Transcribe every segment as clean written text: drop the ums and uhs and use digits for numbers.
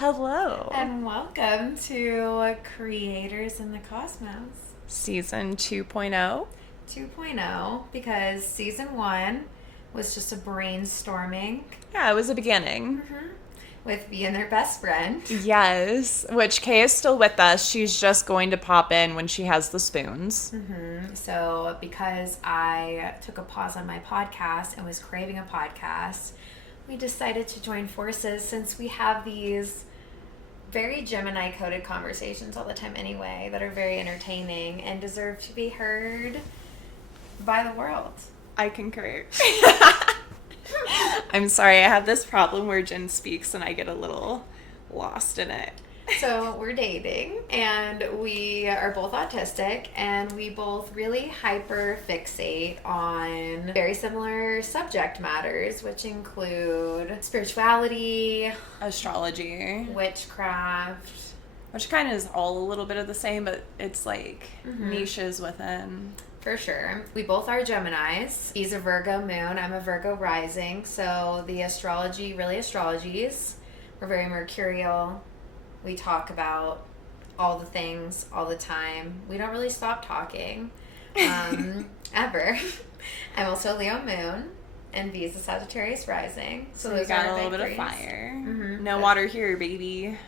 Hello. And welcome to Creators in the Cosmos Season 2.0. 2.0, because season 1 was just a brainstorming Yeah, it was a beginning. with me and their best friend. Yes, which Kay is still with us. She's just going to pop in when she has the spoons. So, because I took a pause on my podcast and was craving a podcast, we decided to join forces since we have these very Gemini coded conversations all the time anyway that are very entertaining and deserve to be heard by the world. I concur. I'm sorry, I have this problem where Jen speaks and I get a little lost in it. So we're dating and we are both autistic and we both really hyper fixate on very similar subject matters, which include spirituality, Astrology, witchcraft, which kind of is all a little bit of the same, but it's like niches within. for sure. We both are Geminis. He's a Virgo moon, I'm a Virgo rising. So the astrology, really astrologies. We're very mercurial. We talk about all the things all the time. We don't really stop talking, ever. I'm also Leo moon, and V is a Sagittarius rising. So we got a little bit of fire. No water here, baby.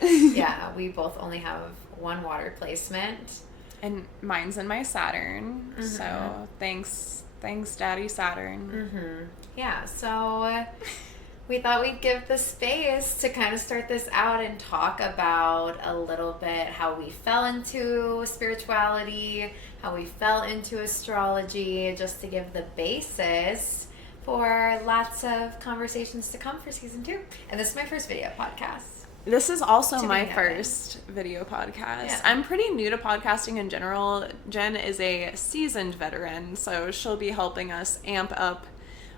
Yeah, we both only have one water placement. And mine's in my Saturn. So thanks, Daddy Saturn. Yeah, so we thought we'd give the space to kind of start this out and talk about a little bit how we fell into spirituality, how we fell into astrology, just to give the basis for lots of conversations to come for season 2. And this is my first video podcast. This is also To my be first video podcast. Yeah. I'm pretty new to podcasting in general. Jen is a seasoned veteran, so she'll be helping us amp up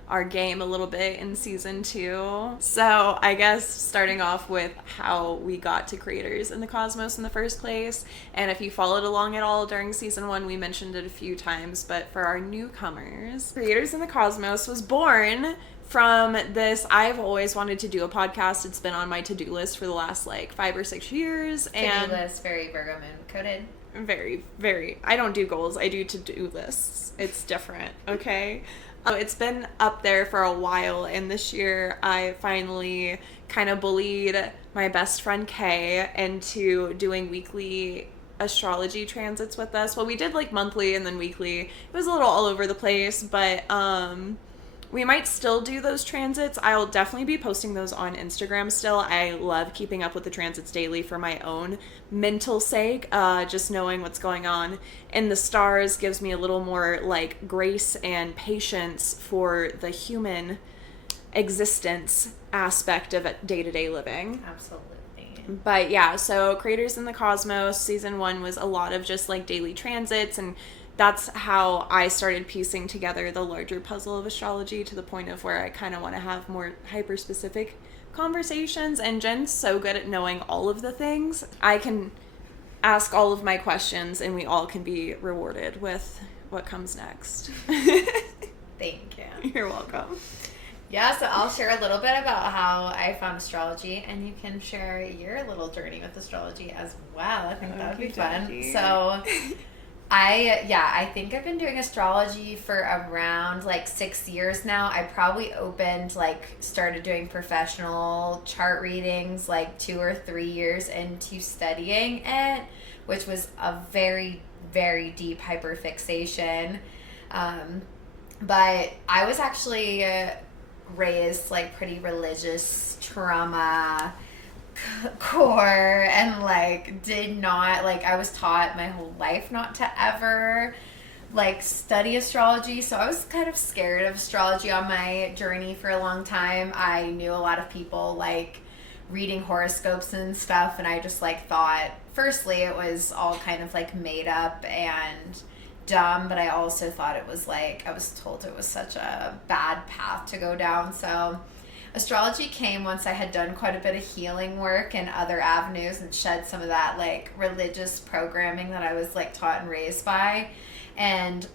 our game a little bit in season 2. So I guess starting off with how we got to Creators in the Cosmos in the first place. And if you followed along at all during season 1, we mentioned it a few times, but for our newcomers, Creators in the Cosmos was born from this. I've always wanted to do a podcast. It's been on my to-do list for the last 5 or 6 years. To-do list, very Virgo moon coded. Very, very. I don't do goals. I do to-do lists. It's different, okay? It's been up there for a while, and this year I finally kind of bullied my best friend Kay into doing weekly astrology transits with us. Well, we did monthly and then weekly. It was a little all over the place, but we might still do those transits. I'll definitely be posting those on Instagram still. I love keeping up with the transits daily for my own mental sake. Just knowing what's going on in the stars gives me a little more grace and patience for the human existence aspect of day-to-day living. Absolutely. But yeah, so Creators in the Cosmos, season 1 was a lot of just daily transits, and that's how I started piecing together the larger puzzle of astrology to the point of where I kind of want to have more hyper-specific conversations. And Jen's so good at knowing all of the things. I can ask all of my questions and we all can be rewarded with what comes next. Thank you. You're welcome. Yeah, so I'll share a little bit about how I found astrology, and you can share your little journey with astrology as well. I think that would be fun. So I think I've been doing astrology for around 6 years now. I probably started doing professional chart readings 2 or 3 years into studying it, which was a very, very deep hyperfixation. But I was actually raised pretty religious, trauma core, and did not I was taught my whole life not to ever study astrology, so I was kind of scared of astrology on my journey for a long time. I knew a lot of people reading horoscopes and stuff, and I just thought firstly it was all kind of made up and dumb, but I also thought it was I was told it was such a bad path to go down. So astrology came once I had done quite a bit of healing work and other avenues and shed some of that religious programming that I was taught and raised by. And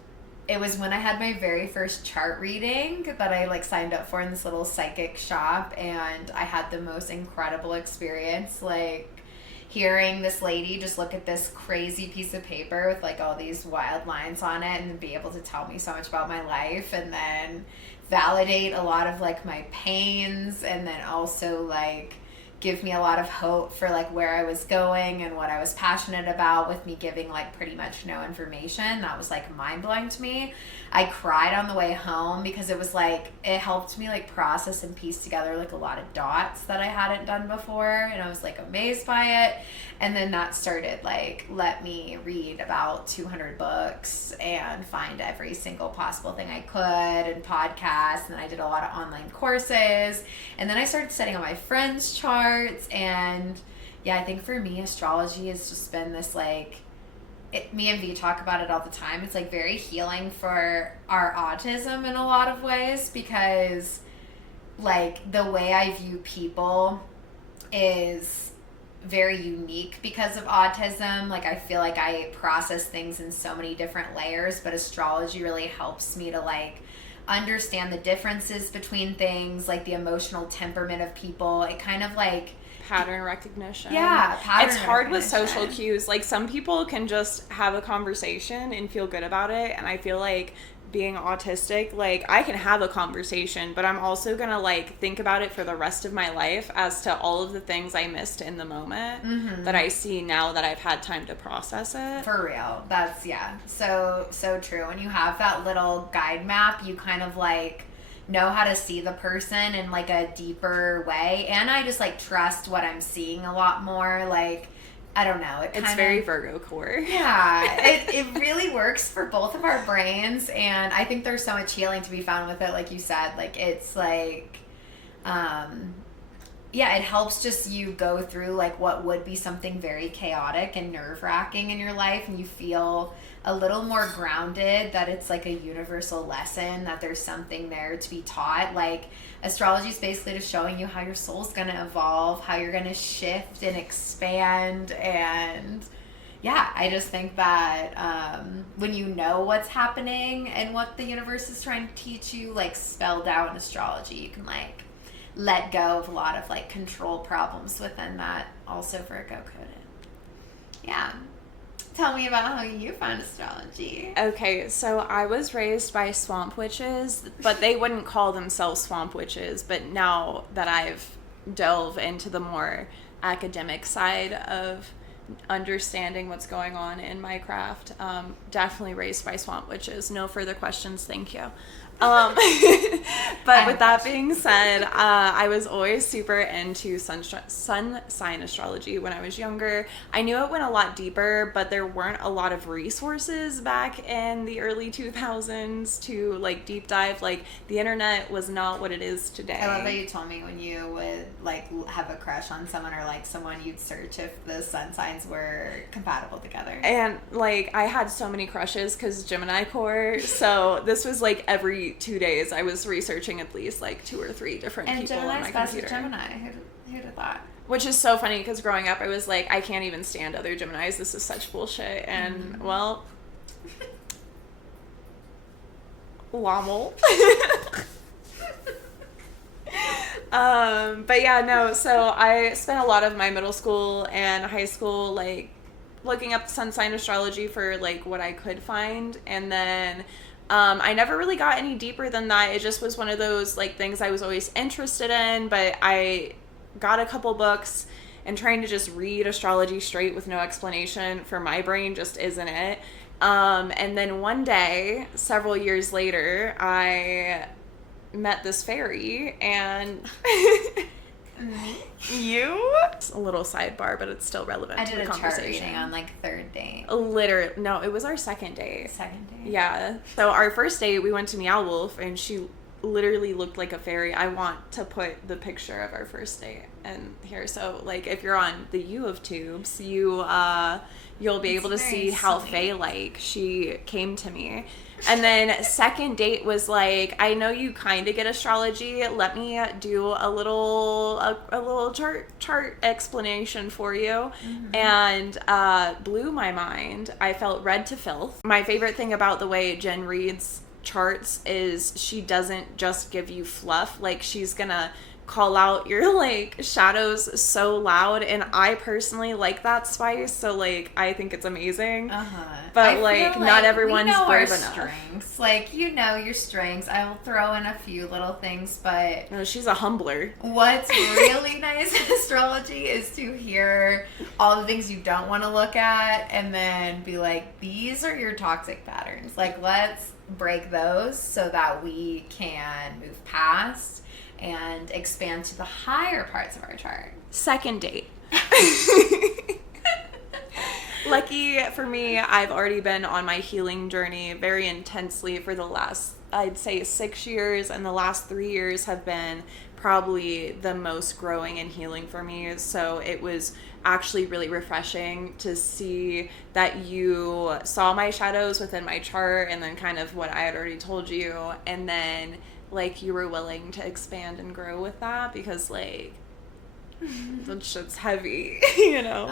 it was when I had my very first chart reading that I like signed up for in this little psychic shop, and I had the most incredible experience, like hearing this lady just look at this crazy piece of paper with like all these wild lines on it and be able to tell me so much about my life, and then validate a lot of like my pains, and then also like give me a lot of hope for like where I was going and what I was passionate about, with me giving like pretty much no information. That was like mind-blowing to me. I cried on the way home because it was like, it helped me like process and piece together like a lot of dots that I hadn't done before, and I was like amazed by it. And then that started like, let me read about 200 books and find every single possible thing I could, and podcasts, and then I did a lot of online courses, and then I started studying on my friends' charts. And yeah, I think for me, astrology has just been this like, me and V talk about it all the time. It's like very healing for our autism in a lot of ways, because like the way I view people is very unique because of autism. Like I feel like I process things in so many different layers, but astrology really helps me to like understand the differences between things, like the emotional temperament of people. It kind of like pattern recognition. Yeah, pattern It's hard with recognition. social cues. Like some people can just have a conversation and feel good about it, and I feel like being autistic, like I can have a conversation, but I'm also gonna like think about it for the rest of my life as to all of the things I missed in the moment that I see now that I've had time to process it. For real. That's, yeah, so true. When you have that little guide map, you kind of like know how to see the person in like a deeper way. And I just like trust what I'm seeing a lot more. Like, I don't know. It's very Virgo core. Yeah, it really works for both of our brains, and I think there's so much healing to be found with it. Like you said, like it's like, yeah, it helps just you go through like what would be something very chaotic and nerve-wracking in your life, and you feel a little more grounded, that it's like a universal lesson, that there's something there to be taught. Like astrology is basically just showing you how your soul's going to evolve, how you're going to shift and expand. And yeah, I just think that when you know what's happening and what the universe is trying to teach you, like spelled out in astrology, you can like let go of a lot of like control problems within that, also Virgo coded. Yeah. Tell me about how you found astrology. Okay, so I was raised by swamp witches, but they wouldn't call themselves swamp witches. But now that I've delved into the more academic side of understanding what's going on in my craft, definitely raised by swamp witches. No further questions, thank you. But with that being said, I was always super into sun sign astrology when I was younger. I knew it went a lot deeper, but there weren't a lot of resources back in the early 2000s to like deep dive. Like the internet was not what it is today. I love that you told me when you would like have a crush on someone, or like someone, you'd search if the sun signs were compatible together. And like I had so many crushes because Gemini core, so this was like every 2 days I was researching at least like 2 or 3 different people on my computer. Gemini. Who'd have thought? Which is so funny because growing up I was like, I can't even stand other Geminis. This is such bullshit. And well, Lommel. But yeah, no. So I spent a lot of my middle school and high school like looking up sun sign astrology for like what I could find, and then I never really got any deeper than that. It just was one of those like things I was always interested in, but I got a couple books, and trying to just read astrology straight with no explanation for my brain just isn't it. And then one day, several years later, I met this fairy, and you? It's a little sidebar, but it's still relevant to the conversation. I did a chart reading on like third date. Literally, no, it was our second date. Second date? Yeah. So our first date, we went to Meow Wolf, and she literally looked like a fairy. I want to put the picture of our first date in here. So like if you're on the U of Tubes, you'll be able to see how fae-like she came to me. And then second date was like, I know you kind of get astrology. Let me do a little chart explanation for you. Mm-hmm. And blew my mind. I felt read to filth. My favorite thing about the way Jen reads charts is she doesn't just give you fluff. Like, she's gonna call out your like shadows so loud, and I personally like that spice, so like I think it's amazing. But like not everyone's brave enough. Strengths, like, you know your strengths. I will throw in a few little things, but no, she's a humbler. What's really nice in astrology is to hear all the things you don't want to look at, and then be like, these are your toxic patterns. Like, let's break those so that we can move past and expand to the higher parts of our chart. Second date. Lucky for me, I've already been on my healing journey very intensely for the last, I'd say, 6 years, and the last 3 years have been probably the most growing and healing for me. So it was actually really refreshing to see that you saw my shadows within my chart, and then kind of what I had already told you, and then like you were willing to expand and grow with that, because like that shit's heavy, you know.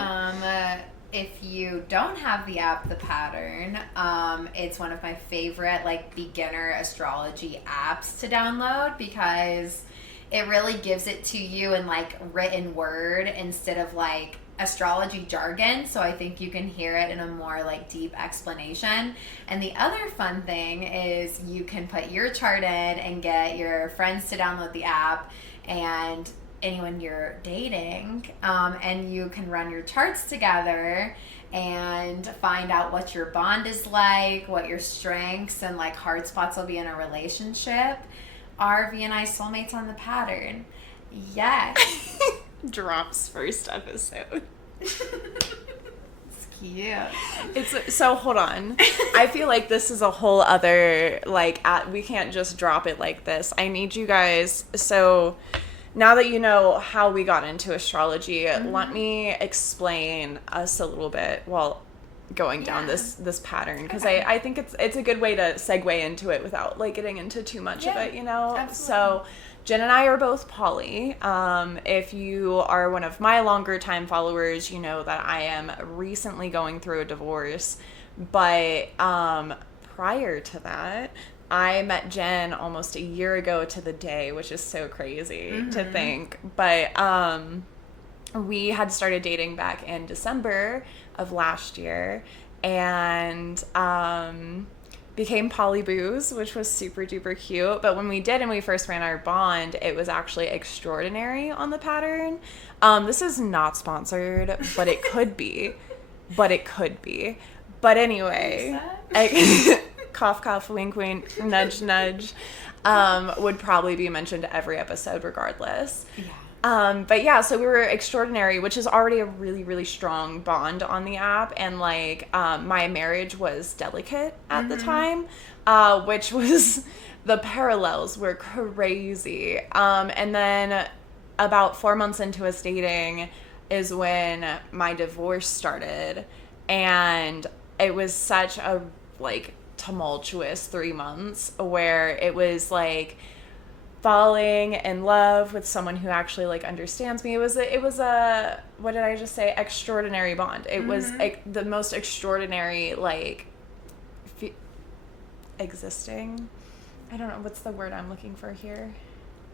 If you don't have the app The Pattern, it's one of my favorite like beginner astrology apps to download, because it really gives it to you in like written word instead of like astrology jargon, so I think you can hear it in a more like deep explanation. And the other fun thing is you can put your chart in and get your friends to download the app, and anyone you're dating, and you can run your charts together and find out what your bond is like, what your strengths and like hard spots will be in a relationship. Are V and I soulmates on The Pattern? Yes. Drops first episode. It's cute. It's so, hold on. I feel like this is a whole other like we can't just drop it like this. I need you guys, so now that you know how we got into astrology, let me explain us a little bit while going down this pattern, because I think it's a good way to segue into it without like getting into too much of it, you know. Absolutely. So Jen and I are both poly. If you are one of my longer time followers, you know that I am recently going through a divorce. But prior to that, I met Jen almost a year ago to the day, which is so crazy to think. But we had started dating back in December of last year, and became polyboos, which was super duper cute. But when we did and we first ran our bond, it was actually extraordinary on The Pattern. This is not sponsored, but it could be. But anyway, cough cough, wink wink, nudge nudge, would probably be mentioned every episode regardless. Yeah. But yeah, so we were extraordinary, which is already a really, really strong bond on the app. And like, my marriage was delicate at the time, which was, the parallels were crazy. And then about 4 months into us dating is when my divorce started. And it was such a like tumultuous 3 months where it was like falling in love with someone who actually like understands me. It was a what did I just say? Extraordinary bond. It was the most extraordinary like existing. I don't know what's the word I'm looking for here.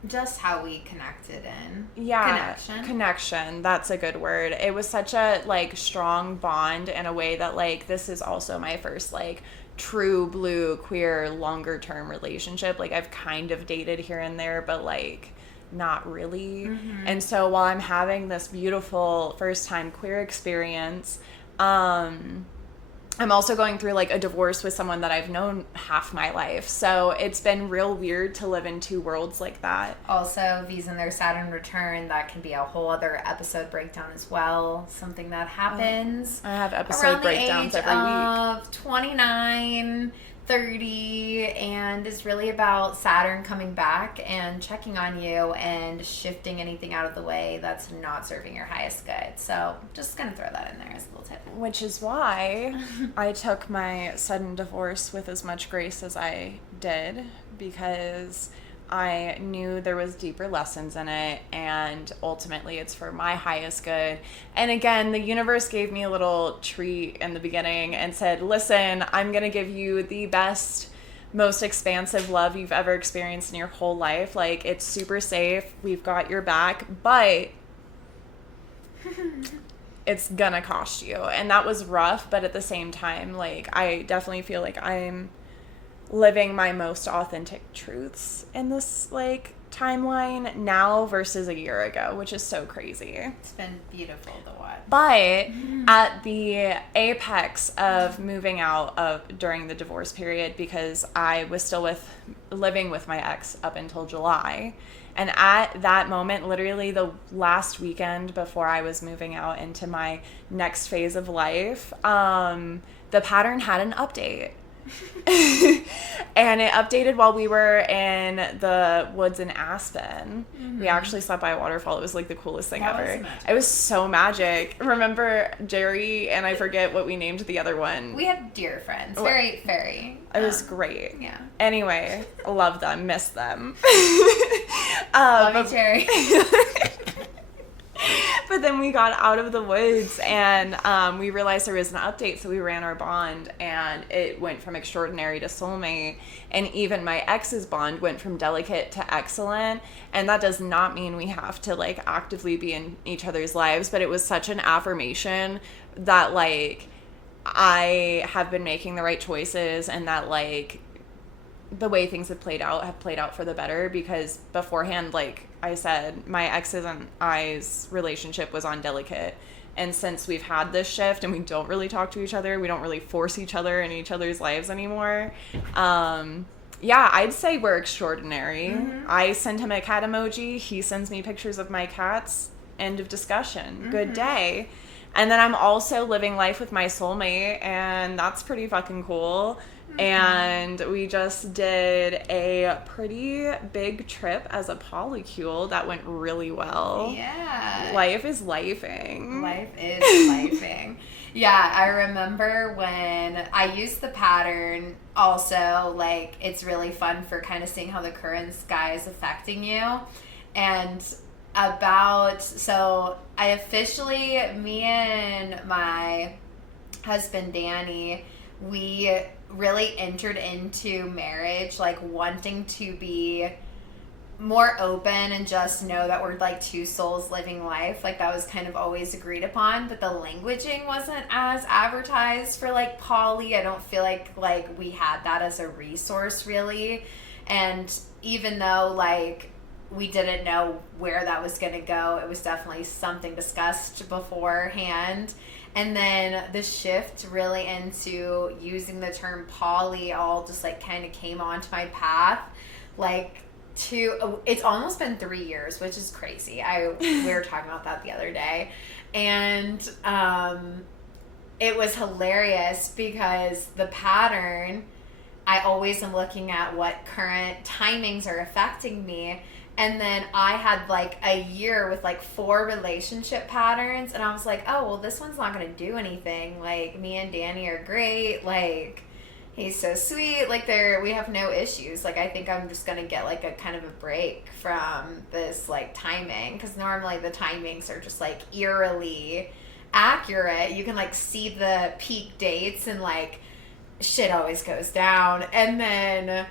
Just how we connected in. Yeah. Connection. That's a good word. It was such a like strong bond in a way that like this is also my first like true blue queer longer term relationship. Like I've kind of dated here and there, but like not really. And so while I'm having this beautiful first time queer experience, I'm also going through like a divorce with someone that I've known half my life. So it's been real weird to live in two worlds like that. Also, V's in their Saturn return, that can be a whole other episode breakdown as well. Something that happens. I have episode breakdowns every week. Of 29 30 and is really about Saturn coming back and checking on you and shifting anything out of the way that's not serving your highest good. So just gonna throw that in there as a little tip. Which is why I took my sudden divorce with as much grace as I did, because I knew there was deeper lessons in it, and ultimately it's for my highest good. And again, the universe gave me a little treat in the beginning and said, listen, I'm going to give you the best, most expansive love you've ever experienced in your whole life. Like, it's super safe. We've got your back, but it's gonna cost you. And that was rough, but at the same time, like, I definitely feel like I'm living my most authentic truths in this, like, timeline now versus a year ago, which is so crazy. It's been beautiful to watch. But at the apex of moving out of during the divorce period, because I was still living with my ex up until July, and at that moment, literally the last weekend before I was moving out into my next phase of life, the pattern had an update. And it updated while we were in the woods in Aspen. Mm-hmm. We actually slept by a waterfall. It was like the coolest thing ever. It was so magic. Remember Jerry and I forget what we named the other one. We had dear friends. Very fairy. It was great. Yeah. Anyway, love them, miss them. Love you, Jerry. But then we got out of the woods and we realized there was an update, so we ran our bond, and it went from extraordinary to soulmate. And even my ex's bond went from delicate to excellent. And that does not mean we have to, like, actively be in each other's lives, but it was such an affirmation that, like, I have been making the right choices, and that, like, the way things have played out for the better. Because beforehand, like I said, my ex's and I's relationship was on delicate, and since we've had this shift and we don't really talk to each other, we don't really force each other in each other's lives anymore, yeah, I'd say we're extraordinary. Mm-hmm. I send him a cat emoji, he sends me pictures of my cats, end of discussion. Mm-hmm. Good day. And then I'm also living life with my soulmate, and that's pretty fucking cool. And we just did a pretty big trip as a polycule that went really well. Yeah. Life is lifing. Life is lifing. Yeah, I remember when I used the pattern also, like, it's really fun for kind of seeing how the current sky is affecting you. And so I officially, me and my husband, Danny, we really entered into marriage, like, wanting to be more open and just know that we're, like, two souls living life. Like, that was kind of always agreed upon, but the languaging wasn't as advertised for, like, poly. I don't feel like we had that as a resource, really. And even though, like, we didn't know where that was going to go, it was definitely something discussed beforehand. And then the shift really into using the term poly all just, like, kind of came onto my path. Like, it's almost been 3 years, which is crazy. We were talking about that the other day. And it was hilarious because the pattern, I always am looking at what current timings are affecting me. And then I had, like, a year with, like, 4 relationship patterns. And I was like, oh, well, this one's not going to do anything. Like, me and Danny are great. Like, he's so sweet. Like, we have no issues. Like, I think I'm just going to get, like, a kind of a break from this, like, timing. Because normally the timings are just, like, eerily accurate. You can, like, see the peak dates and, like, shit always goes down. And then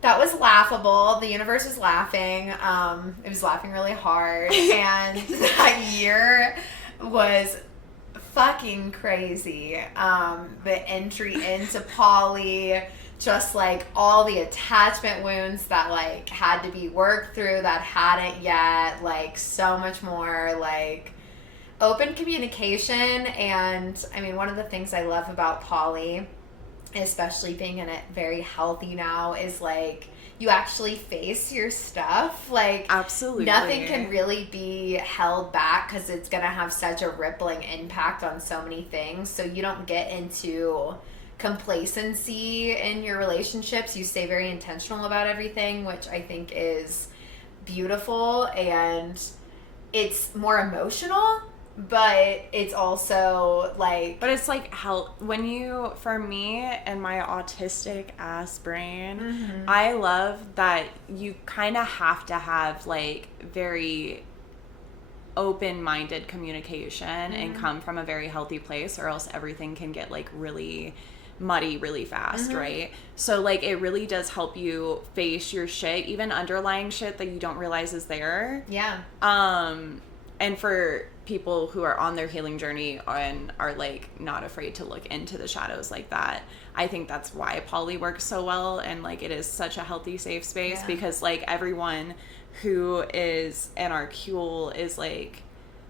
that was laughable. The universe was laughing. It was laughing really hard. And that year was fucking crazy. The entry into poly, just, like, all the attachment wounds that, like, had to be worked through that hadn't yet. Like, so much more, like, open communication. And, I mean, one of the things I love about poly, especially being in it very healthy now, is, like, you actually face your stuff. Like, absolutely, nothing can really be held back because it's gonna have such a rippling impact on so many things. So you don't get into complacency in your relationships. You stay very intentional about everything, which I think is beautiful, and it's more emotional, but it's also like... But it's like when you, for me and my autistic ass brain, I love that you kind of have to have like very open-minded communication and come from a very healthy place, or else everything can get like really muddy really fast, right? So like it really does help you face your shit, even underlying shit that you don't realize is there. Yeah. And for people who are on their healing journey and are like not afraid to look into the shadows like that, I think that's why poly works so well, and like it is such a healthy, safe space, because like everyone who is in our Q is like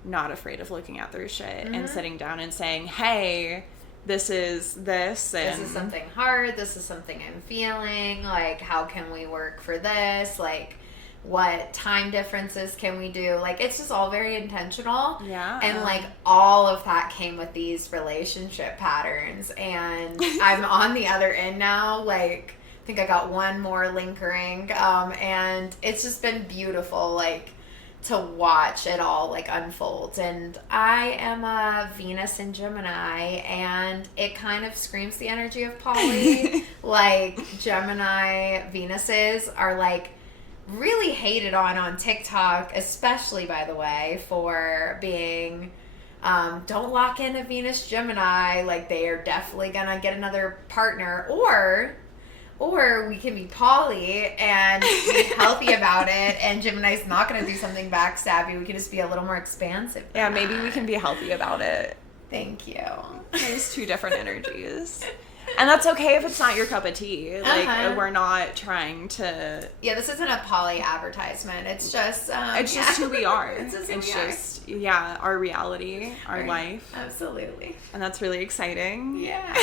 not afraid of looking at their shit and sitting down and saying, hey, this is this, and this is something hard, this is something I'm feeling, like how can we work for this, like what time differences can we do, like it's just all very intentional. And like all of that came with these relationship patterns, and I'm on the other end now, like I think I got one more lingering, and it's just been beautiful, like to watch it all like unfold. And I am a Venus in Gemini, and it kind of screams the energy of poly. Like Gemini Venuses are like really hated on TikTok, especially, by the way, for being don't lock in a Venus Gemini, like they are definitely gonna get another partner, or we can be poly and be healthy about it, and Gemini's not going to do something backstabby. We can just be a little more expansive. Yeah, maybe we can be healthy about it. Thank you. There's two different energies. And that's okay if it's not your cup of tea. Like, we're not trying to... Yeah, this isn't a poly advertisement. It's just... it's just who we are. It's just our reality, our life. Absolutely. And that's really exciting. Yeah.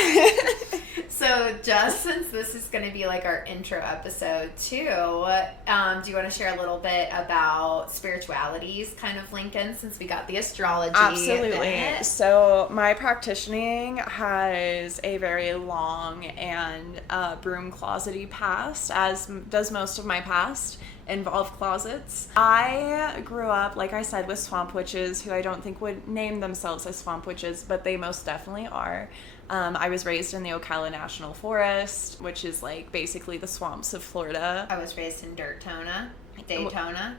So, just since this is going to be like our intro episode too, do you want to share a little bit about spiritualities kind of linked in, since we got the astrology? Absolutely. So, my practicing has a very long and broom closety past, as does most of my past involve closets. I grew up, like I said, with swamp witches, who I don't think would name themselves as swamp witches, but they most definitely are. I was raised in the Ocala National Forest, which is like basically the swamps of Florida. I was raised in Daytona.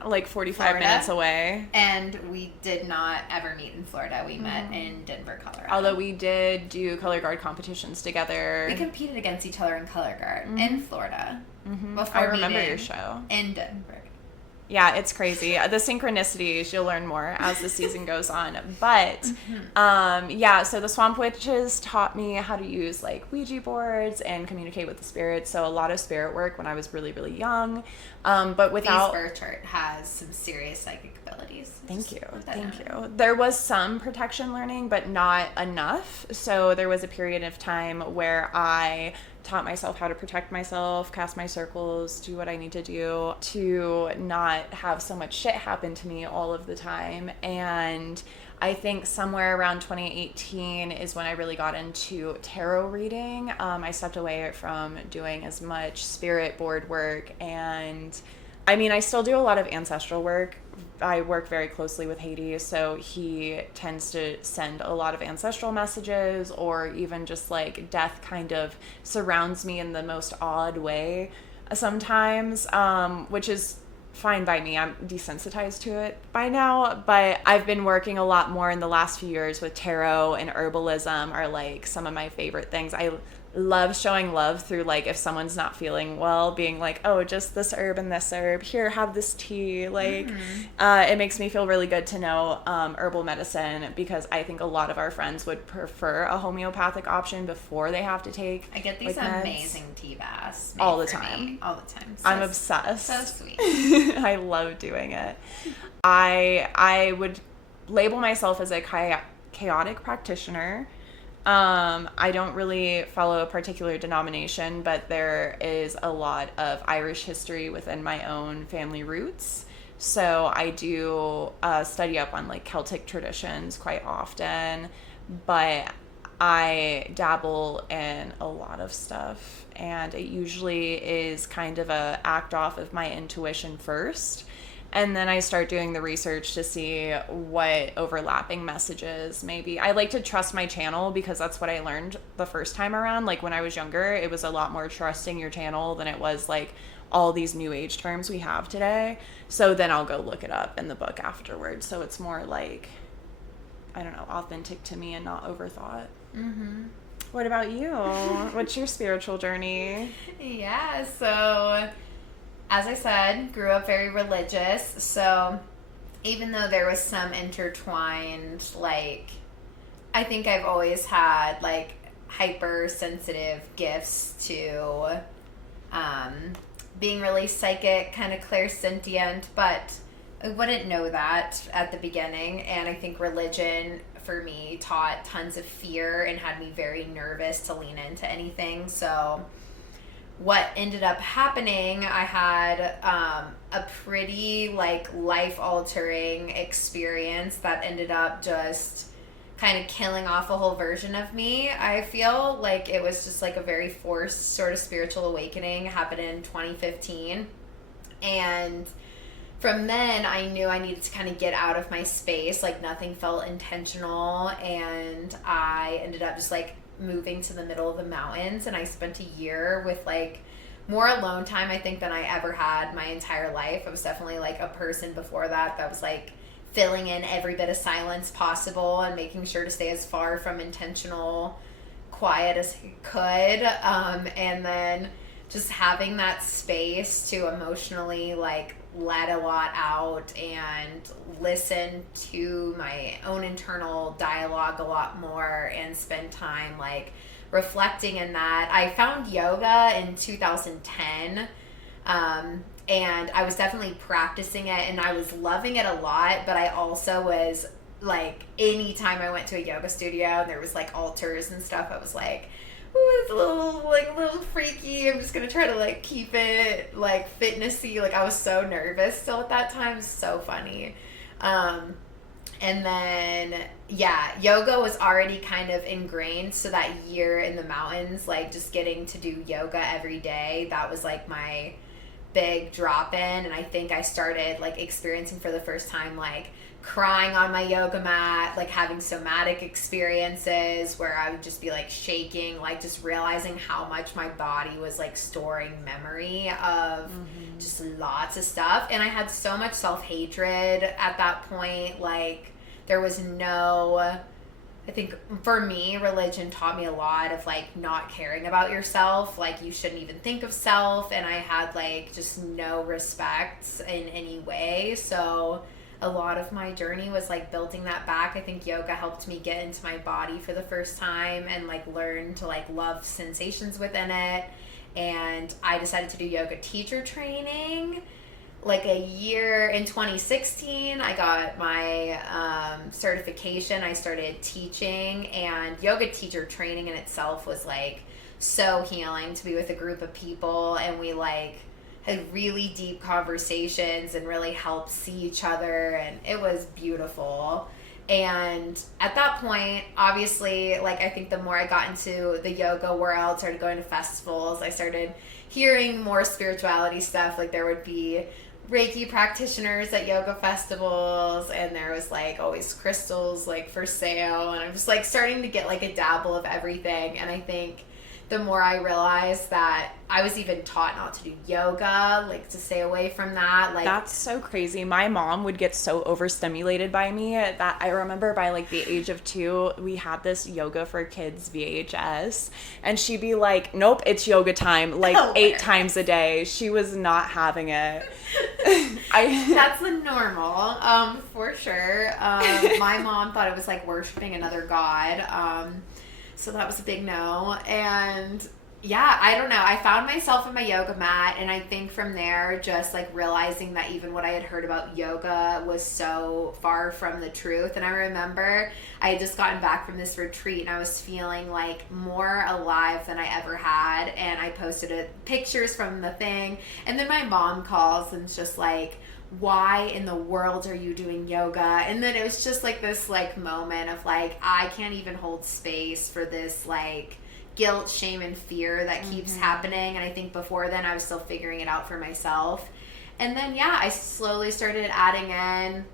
Like 45 minutes away. And we did not ever meet in Florida. We met in Denver, Colorado. Although we did do color guard competitions together. We competed against each other in color guard in Florida. I remember your show. In Denver. Yeah, it's crazy. The synchronicities, you'll learn more as the season goes on. But, so the Swamp Witches taught me how to use, like, Ouija boards and communicate with the spirits. So a lot of spirit work when I was really, really young. But without... The birth chart has some serious psychic abilities. Thank you. There was some protection learning, but not enough. So there was a period of time where I taught myself how to protect myself, cast my circles, do what I need to do to not have so much shit happen to me all of the time. And I think somewhere around 2018 is when I really got into tarot reading. I stepped away from doing as much spirit board work, and I mean, I still do a lot of ancestral work. I work very closely with Hades, so he tends to send a lot of ancestral messages, or even just like death kind of surrounds me in the most odd way sometimes, which is fine by me. I'm desensitized to it by now, but I've been working a lot more in the last few years with tarot, and herbalism are like some of my favorite things. I love showing love through, like, if someone's not feeling well, being like, oh, just this herb and this herb, here, have this tea. Like, it makes me feel really good to know herbal medicine, because I think a lot of our friends would prefer a homeopathic option before they have to take, I get these like, amazing tea baths all the time. All the time. I'm obsessed. So sweet. I love doing it. I would label myself as a chaotic practitioner. I don't really follow a particular denomination, but there is a lot of Irish history within my own family roots. So I do study up on like Celtic traditions quite often, but I dabble in a lot of stuff, and it usually is kind of a act off of my intuition first. And then I start doing the research to see what overlapping messages maybe. I like to trust my channel because that's what I learned the first time around. Like when I was younger, it was a lot more trusting your channel than it was like all these new age terms we have today. So then I'll go look it up in the book afterwards. So it's more like, I don't know, authentic to me and not overthought. Mm-hmm. What about you? What's your spiritual journey? Yeah, so as I said, grew up very religious. So even though there was some intertwined, like, I think I've always had like hypersensitive gifts to being really psychic, kind of clairsentient, but I wouldn't know that at the beginning. And I think religion for me taught tons of fear and had me very nervous to lean into anything. So what ended up happening, I had a pretty like life-altering experience that ended up just kind of killing off a whole version of me. I feel like it was just like a very forced sort of spiritual awakening. It happened in 2015. And from then I knew I needed to kind of get out of my space. Like nothing felt intentional. And I ended up just like moving to the middle of the mountains, and I spent a year with like more alone time I think than I ever had my entire life. I was definitely like a person before that was like filling in every bit of silence possible and making sure to stay as far from intentional quiet as I could, and then just having that space to emotionally like let a lot out and listen to my own internal dialogue a lot more and spend time like reflecting in that. I found yoga in 2010, and I was definitely practicing it and I was loving it a lot, but I also was like, anytime I went to a yoga studio and there was like altars and stuff, I was like, ooh, it's a little freaky. I'm just gonna try to like keep it like fitnessy. Like I was so nervous still at that time. It's so funny. And then yoga was already kind of ingrained. So that year in the mountains, like just getting to do yoga every day, that was like my big drop in. And I think I started like experiencing for the first time like crying on my yoga mat, like having somatic experiences where I would just be like shaking, like just realizing how much my body was like storing memory of just lots of stuff. And I had so much self-hatred at that point. Like there was no, I think for me, religion taught me a lot of like not caring about yourself. Like you shouldn't even think of self. And I had like just no respect in any way. So a lot of my journey was like building that back. I think yoga helped me get into my body for the first time and like learn to like love sensations within it. And I decided to do yoga teacher training. Like a year in 2016, I got my certification. I started teaching, and yoga teacher training in itself was like so healing to be with a group of people, and we like had really deep conversations and really helped see each other, and it was beautiful. And at that point, obviously, like I think the more I got into the yoga world, started going to festivals, I started hearing more spirituality stuff. Like there would be Reiki practitioners at yoga festivals, and there was like always crystals like for sale, and I'm just like starting to get like a dabble of everything. And I think the more I realized that I was even taught not to do yoga, like to stay away from that. Like that's so crazy. My mom would get so overstimulated by me that I remember by like the age of 2, we had this yoga for kids VHS, and she'd be like, nope, it's yoga time, like 8 times a day. She was not having it. That's the normal, for sure. My mom thought it was like worshiping another god. So that was a big no. And yeah, I don't know. I found myself in my yoga mat, and I think from there, just like realizing that even what I had heard about yoga was so far from the truth. And I remember I had just gotten back from this retreat, and I was feeling like more alive than I ever had. And I posted pictures from the thing, and then my mom calls and it's just like, why in the world are you doing yoga? And then it was just like this like moment of like, I can't even hold space for this like guilt, shame, and fear that keeps happening. And I think before then I was still figuring it out for myself. And then I slowly started adding in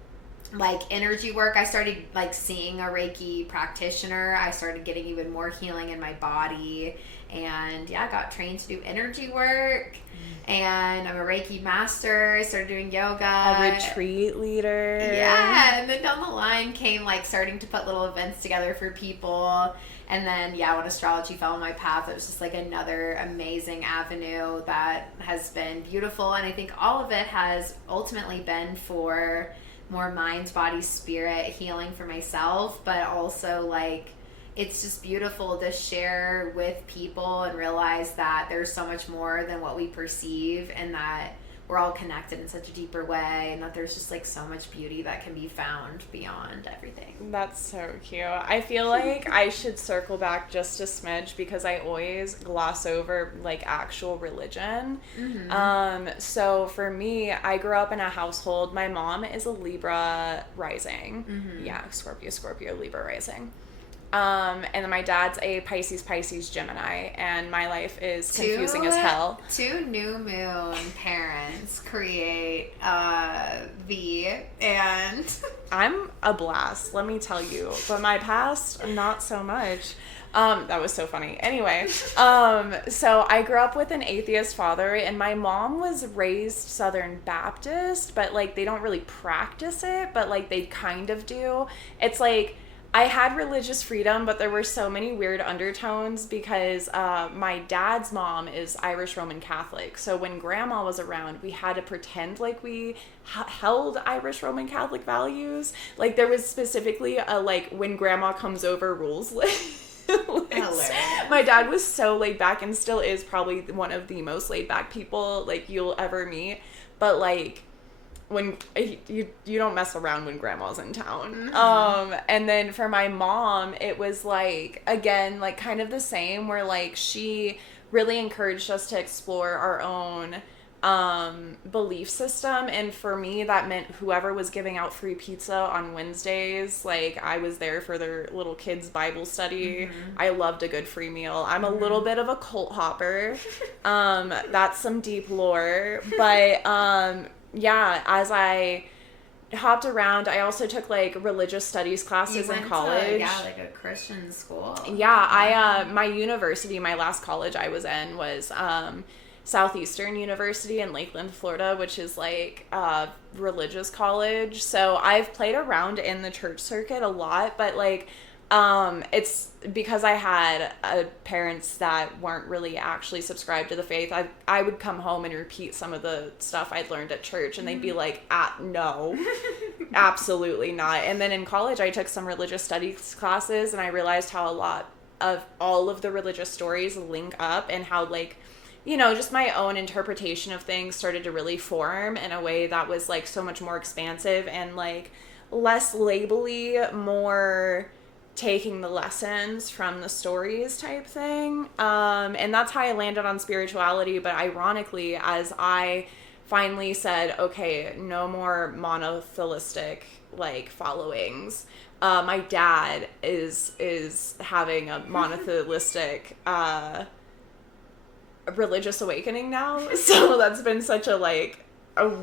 like energy work. I started like seeing a Reiki practitioner. I started getting even more healing in my body, and I got trained to do energy work. And I'm a Reiki master. I started doing yoga. A retreat leader. Yeah. And then down the line came like starting to put little events together for people. And then, when astrology fell in my path, it was just like another amazing avenue that has been beautiful. And I think all of it has ultimately been for more mind, body, spirit healing for myself, but also like it's just beautiful to share with people and realize that there's so much more than what we perceive, and that we're all connected in such a deeper way, and that there's just like so much beauty that can be found beyond everything. That's so cute. I feel like I should circle back just a smidge because I always gloss over like actual religion. So for me, I grew up in a household. My mom is a Libra rising. Scorpio, Libra rising. And then my dad's a Pisces, Gemini, and my life is confusing as hell. Two new moon parents create and I'm a blast, let me tell you, but my past, not so much. That was so funny. Anyway, so I grew up with an atheist father, and my mom was raised Southern Baptist, but like they don't really practice it, but like they kind of do. It's like I had religious freedom, but there were so many weird undertones because my dad's mom is Irish Roman Catholic. So when grandma was around, we had to pretend like we held Irish Roman Catholic values. Like there was specifically a like when grandma comes over rules list. My dad was so laid back and still is probably one of the most laid back people like you'll ever meet. But like when you don't mess around when grandma's in town. And then for my mom, it was like, again, like kind of the same where like she really encouraged us to explore our own belief system. And for me, that meant whoever was giving out free pizza on Wednesdays, like I was there for their little kids Bible study. I loved a good free meal. I'm a little bit of a cult hopper. That's some deep lore, but as I hopped around, I also took like religious studies classes in college. Like a Christian school. My university, my last college I was in was Southeastern University in Lakeland, Florida, which is like a religious college. So I've played around in the church circuit a lot, but like it's because I had parents that weren't really actually subscribed to the faith. I would come home and repeat some of the stuff I'd learned at church, and they'd be like, no, absolutely not. And then in college, I took some religious studies classes, and I realized how a lot of all of the religious stories link up, and how like, you know, just my own interpretation of things started to really form in a way that was like so much more expansive and like less labely, more taking the lessons from the stories type thing. And that's how I landed on spirituality. But ironically, as I finally said, okay, no more monotheistic like followings, my dad is having a monotheistic religious awakening now. So that's been such a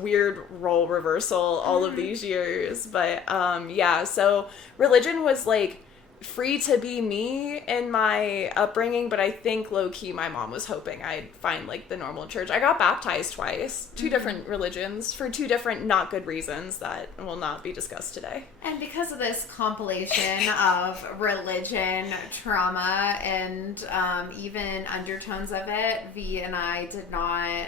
weird role reversal all of these years. But so religion was like free to be me in my upbringing, but I think low-key my mom was hoping I'd find like the normal church. I got baptized twice, two different religions, for two different not good reasons that will not be discussed today. And because of this compilation of religion, trauma, and even undertones of it, V and I did not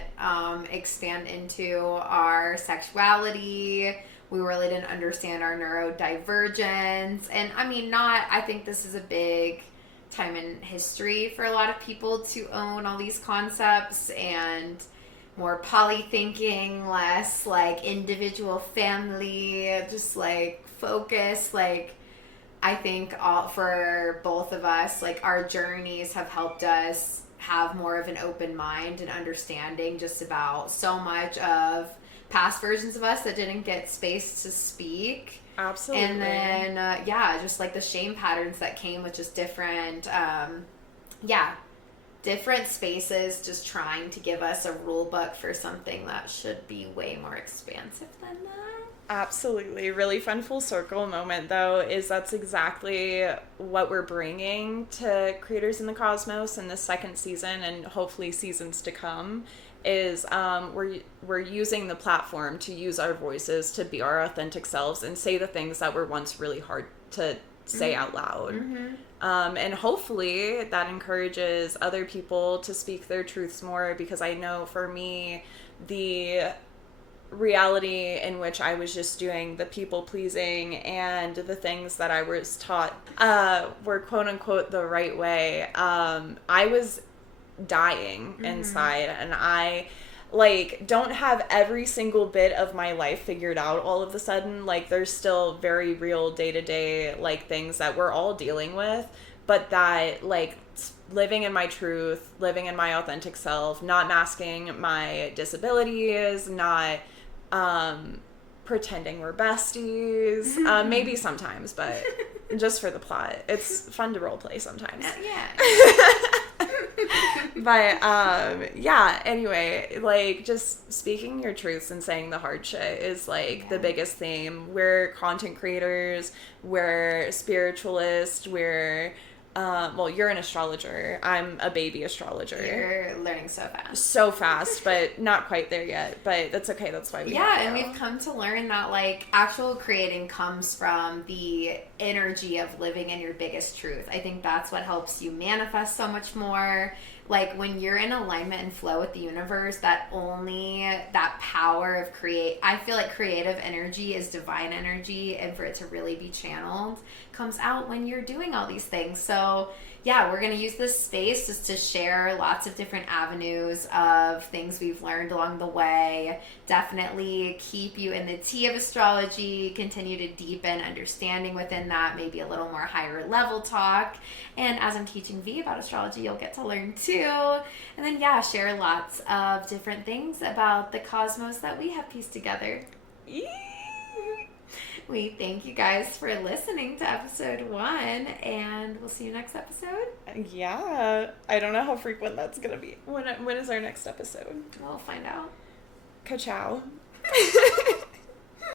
expand into our sexuality. We really didn't understand our neurodivergence. And I think this is a big time in history for a lot of people to own all these concepts, and more poly-thinking, less like individual family, just like focus. Like, I think for both of us, like our journeys have helped us have more of an open mind and understanding just about so much of past versions of us that didn't get space to speak. Absolutely. And then, just like the shame patterns that came with just different, different spaces just trying to give us a rule book for something that should be way more expansive than that. Absolutely. Really fun full circle moment, though, is that's exactly what we're bringing to Creators in the Cosmos in the second season and hopefully seasons to come, is we're using the platform to use our voices to be our authentic selves and say the things that were once really hard to say out loud. And hopefully that encourages other people to speak their truths more, because I know for me, the reality in which I was just doing the people pleasing and the things that I was taught were quote unquote the right way. I was dying inside, and I don't have every single bit of my life figured out all of a sudden. Like, there's still very real day-to-day things that we're all dealing with, but that living in my truth, living in my authentic self, not masking my disabilities, not pretending we're besties, maybe sometimes, but just for the plot. It's fun to role play sometimes. But anyway, just speaking your truths and saying the hard shit is the biggest theme. We're content creators, we're spiritualists, we're you're an astrologer. I'm a baby astrologer. You're learning so fast. So fast, but not quite there yet. But that's okay. That's why we and we've come to learn that actual creating comes from the energy of living in your biggest truth. I think that's what helps you manifest so much more. When you're in alignment and flow with the universe, that power of I feel like creative energy is divine energy, and for it to really be channeled comes out when you're doing all these things. So we're going to use this space just to share lots of different avenues of things we've learned along the way. Definitely keep you in the tea of astrology, continue to deepen understanding within that, maybe a little more higher level talk. And as I'm teaching V about astrology, you'll get to learn too. And then, share lots of different things about the cosmos that we have pieced together. We thank you guys for listening to episode 1, and we'll see you next episode. Yeah. I don't know how frequent that's going to be. When is our next episode? We'll find out. Ka-chow.